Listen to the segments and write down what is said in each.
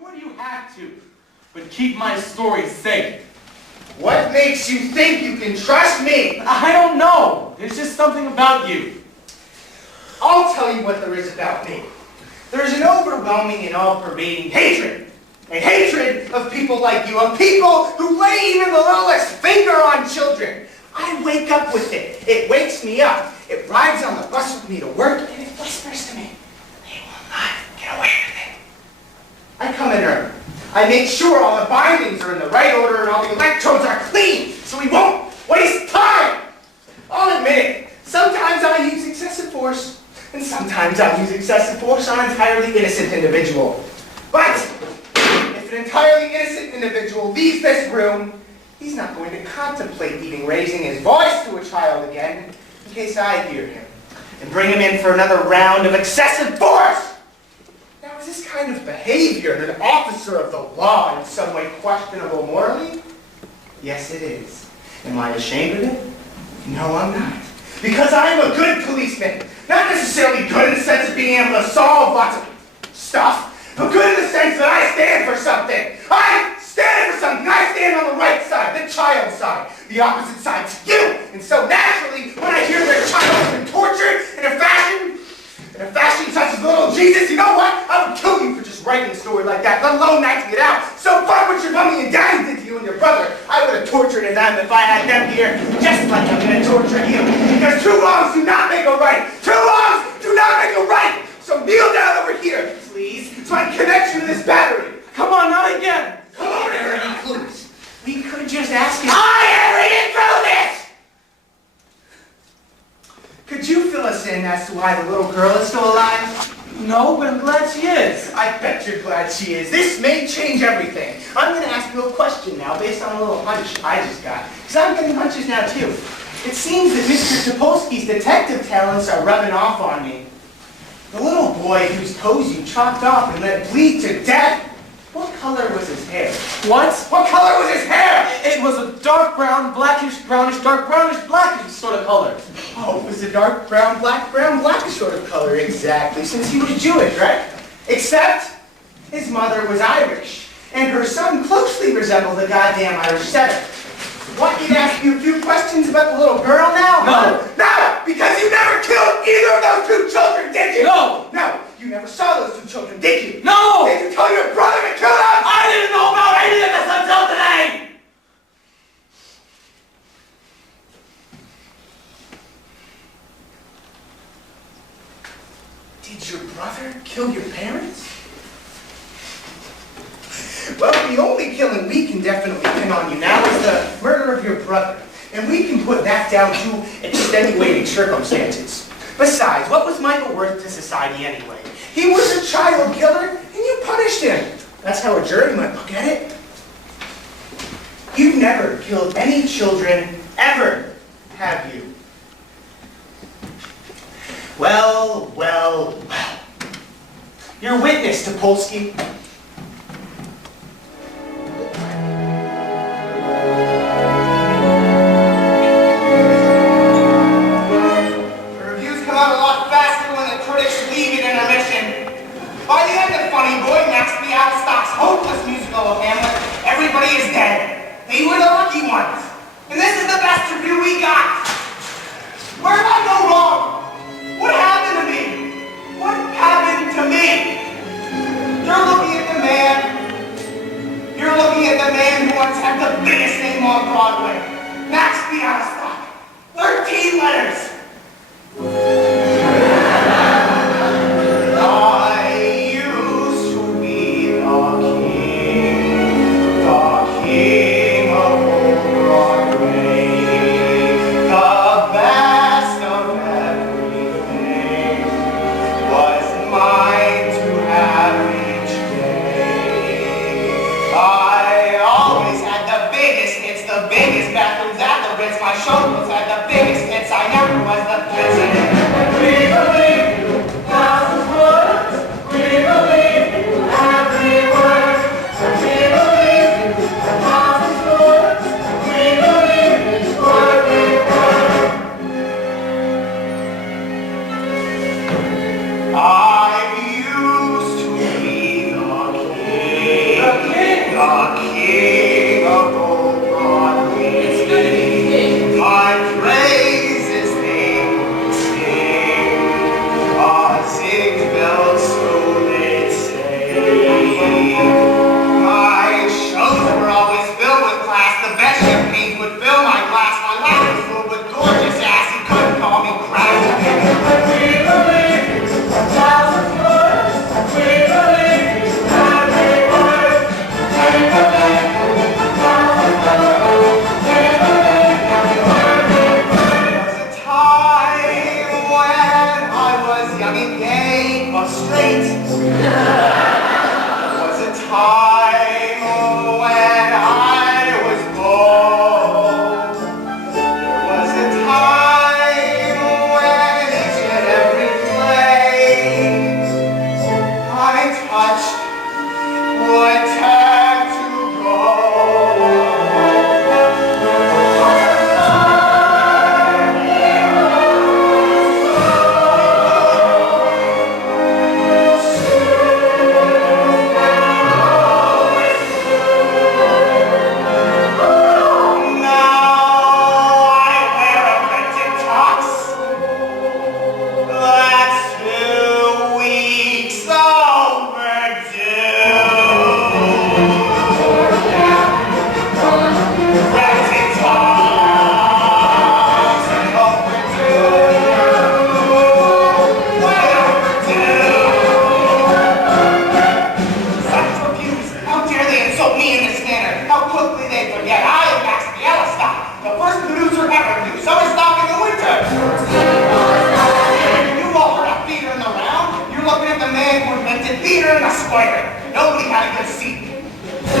what you have to, but keep my story safe. What makes you think you can trust me? I don't know. There's just something about you. I'll tell you what there is about me. There's an overwhelming and all-pervading hatred. A hatred of people like you, of people who lay even the littlest finger on children. I wake up with it. It wakes me up. It rides on the bus with me to work, and it whispers to me, they will not get away with it. I come in early. I make sure all the bindings are in the right order and all the electrodes are clean, so we won't waste time. I'll admit it. Sometimes I use excessive force, and sometimes I use excessive force on an entirely innocent individual. But if an entirely innocent individual leaves this room, he's not going to contemplate even raising his voice to a child again in case I hear him and bring him in for another round of excessive force. Now, is this kind of behavior in an officer of the law in some way questionable morally? Yes, it is. Am I ashamed of it? No, I'm not. Because I am a good policeman. Not necessarily good in the sense of being able to solve lots of stuff, but good in the sense that I stand for something. I stand for something. I stand on the right side, the child side, the opposite side to you. And so naturally, when I hear that a child has been tortured in a fashion such as little Jesus, you know what? I would kill you for just writing a story like that, let alone acting it out. So far what your mommy and daddy did to you and your brother, I would have tortured them if I had them here, just like I'm going to torture you. Because two wrongs do not make a right. Two wrongs do not make a right. So kneel down over here, please, so I can connect you to this battery. Come on, not again. Come on, Ariel, please. We could just ask him. I already do this! Could you fill us in as to why the little girl is still alive? No, but I'm glad she is. I bet you're glad she is. This may change everything. I'm going to ask you a question now based on a little hunch I just got. Because I'm getting hunches now, too. It seems that Mr. Topolsky's detective talents are rubbing off on me. The little boy whose toes you chopped off and let bleed to death, what color was his hair? What? What color was his hair? It was a dark brown, blackish, brownish, dark brownish, blackish sort of color. Oh, it was a dark brown, blackish sort of color, exactly, since he was Jewish, right? Except his mother was Irish, and her son closely resembled the goddamn Irish setter. Want me to ask you a few questions about the little girl now? No. No, because you never killed either of those two children, did you? No. No, you never saw those two children, did you? No. Did you tell your brother to kill them? I didn't know about any of this until today. Did your brother kill your parents? Well, the only killing we can definitely pin on you now is the murder of your brother. And we can put that down to extenuating circumstances. Besides, what was Michael worth to society anyway? He was a child killer, and you punished him. That's how a jury might look at it. You've never killed any children, ever, have you? Well, well, well. Your witness, Topolsky. By the end of Funny Boy, next Bialystock's hopeless musical of Hamlet, everybody is dead. They were the lucky ones. And this is the best review we got. Where did I go wrong? What happened to me? What happened to me? You're looking at the man who once had the biggest name on Broadway. Max Bialystock. 13 letters. young and gay, but straight. There was a time when I was bold. There was a time when each and every flame I touched would turn to gold. Nobody had a good seat. I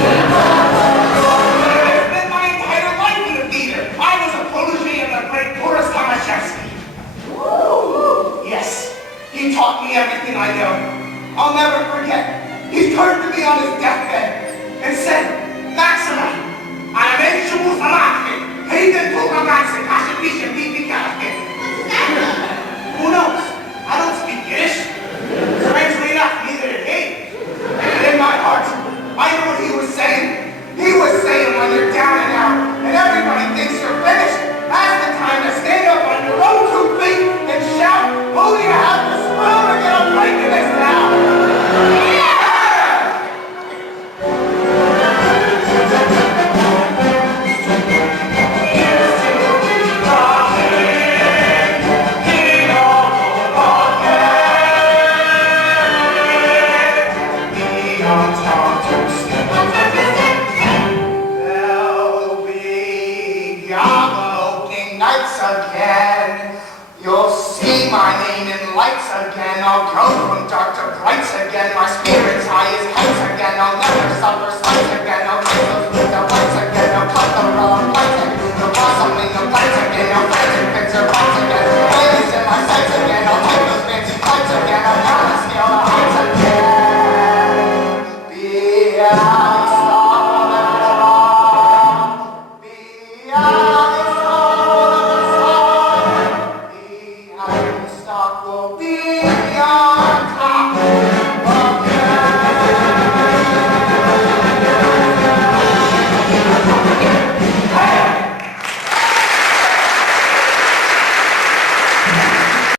spent my entire life in the theater. I was a protege of the great Boris Tomaszewski. Yes, he taught me everything I know. I'll never forget. He turned to me on his deathbed and said, Maxima, I am in Shubusamaski. Hayden Pugamaxi, Kashabisha, Bibi Kalkin. Who knows? I don't speak Yiddish. Strangely enough, neither did he. And in my heart, I knew what he was saying. He was saying when you're down and out, and everybody thinks you're finished, that's the time to stand up on your own 2 feet and shout, who do you have to spoon to get a break in this town? Yeah! My name in lights again, I'll go from dark to bright again, my spirit's high as heights again, I'll never suffer slights again, I'll take those with the lights again, I'll cut the wrong lights again, I'll blossom in the lights again, I'll fight and fix their fights again, ladies in my sights again, I'll take those fancy flights again, I'll gotta scale the heights again. Bialystock will be on top.